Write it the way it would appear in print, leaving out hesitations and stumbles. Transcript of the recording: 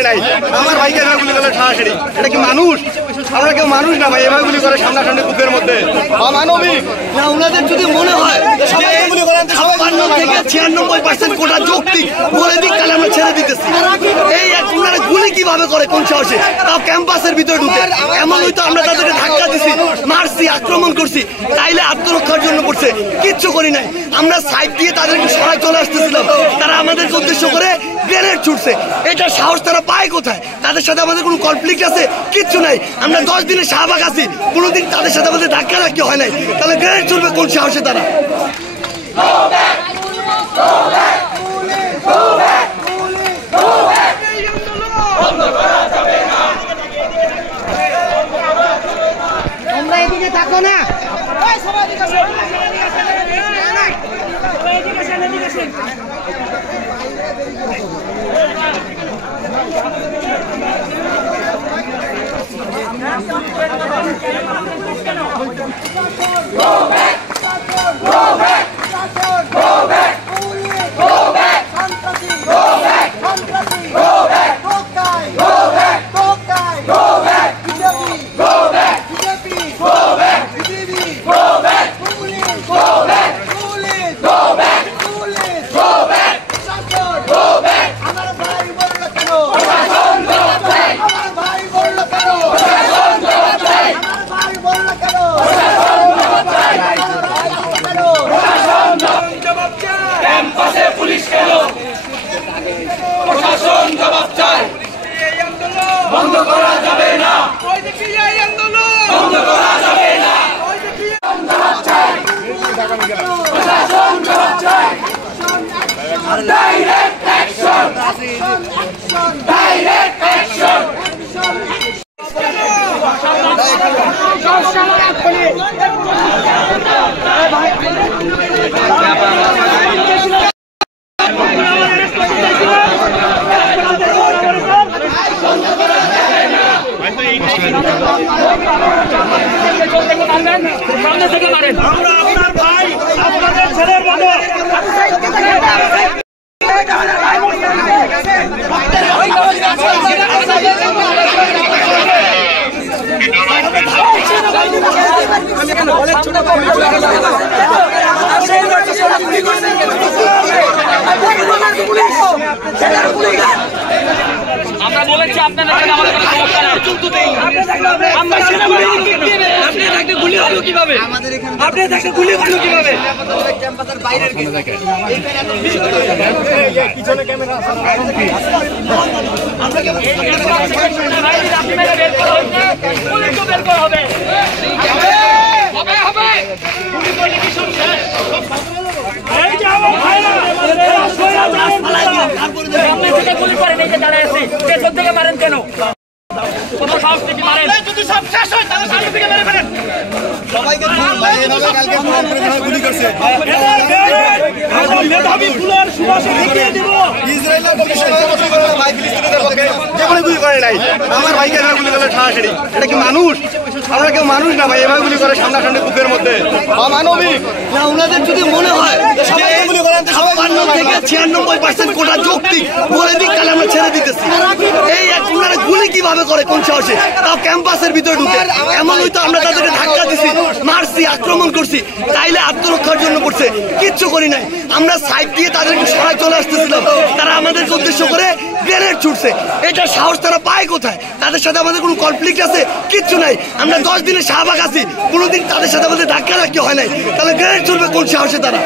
করে নাই। আমার ভাইকে এভাবে গুলি করলে সরাসরি, এটা কি মানুষ? আমরা কেউ মানুষ না ভাই, এভাবে গুলি করে সামনাসামনি বুকের মধ্যে, অমানবিক। না, ওনাদের যদি মনে হয় 56 থেকে 96% কোটা যৌক্তিক বলে দিক, তাহলে আমরা ছেড়ে দিতেছি। এই ওনারা গুলি কিভাবে করে, কোন সাহসে, তাও ক্যাম্পাসের ভিতরে ঢুকে। এমন হয়তো আমরা তাদেরকে ধাক্কা দিছি, মারছি, আক্রমণ করছি, তাইলে আত্মরক্ষার জন্য করছে, কিচ্ছু করি নাই। আমরা সাইড দিয়ে তাদেরকে সরাই চলে আসতেছিলাম, তারা আমাদেরকে উদ্দেশ্য করে গ্রেনেড ছুটছে। এটা সাহস তারা পায় কোথায়? তাদের সাথে আমাদের কোনো কনফ্লিক্ট আছে? কিচ্ছু নাই। আমরা 10 দিনে শাহবাগ আছি, কোনোদিন তাদের সাথে আমাদের ধাক্কা ধাক্কি হয় নাই, তাহলে গ্রেনেড ছুটবে কোন সাহসে তারা? তোমরা এদিকে থাকো না, বন্ধ করা যাবে না, বন্ধ করা যাবে না, প্রশাসন জবাব চাই, ডাইরেক্ট অ্যাকশন, ডাইরেক্ট অ্যাকশন। সামনে থেকে মারেন, আমরা আপনার ভাই, আপনাদের ছেলের মতো। আমরা বলেছি আপনাদের আমাদের কোনো সমস্যা নাই, আমরা আপনি একটা গুলি হলো কিভাবে, আপনি একটা গুলি হলো কিভাবে? ক্যাম্পাসের বাইরের পিছনে ক্যামেরা আছে, আমরা কেমন আপনারা বের করা হচ্ছে, পুলিশও বের করা হবে, হবে হবে, গুলি করলে কি সব শেষ? এই যে আমার ভাইরা সামনে থেকে গুলি করেন, এই যে দাঁড়ায় আছে, পেছন থেকে মারেন কেন? কত সাহস থেকে মারেন? যদি সব শেষ হয় তাহলে সামনে থেকে মেরে ফেলেন। সবাইকে গুলি করছে। মেধাবী ফুলের সুবাসে ঢেকে দিব। ইসরায়েলের কমিশনার ভাই ফিলিস্তিনিদের পক্ষে যেমন গুলি করে নাই। আমার ভাইকে এভাবে গুলি করলে সরাসরি, এটা কি মানুষ? আমরা কেউ মানুষ না ভাই, এভাবে গুলি করে সামনাসামনি বুকের মধ্যে, অমানবিক। না, ওনাদের যদি মনে হয় 56 থেকে 96% কোটা যৌক্তিক বলে দিক, তাহলে আমরা ছেড়ে দিতেছি। এই ওনারা গুলি কিভাবে করে, কোন সাহসে, তাও ক্যাম্পাসের ভিতরে ঢুকে। এমন হয়তো আমরা তাদেরকে ধাক্কা দিছি, মারছি, আক্রমণ করছি, তাইলে আত্মরক্ষার জন্য করছে, কিচ্ছু করি নাই। আমরা সাইড দিয়ে তাদেরকে সরাই চলে আসতেছিলাম, তারা আমাদেরকে উদ্দেশ্য করে গ্রেনেড ছুটছে। এটা সাহস তারা পায় কোথায়? তাদের সাথে আমাদের কোনো কনফ্লিক্ট আছে? কিচ্ছু নাই। আমরা 10 দিনে শাহবাগ আছি, কোনোদিন তাদের সাথে আমাদের ধাক্কা ধাক্কি হয় নাই, তাহলে গ্রেনেড ছুটবে কোন সাহসে তারা?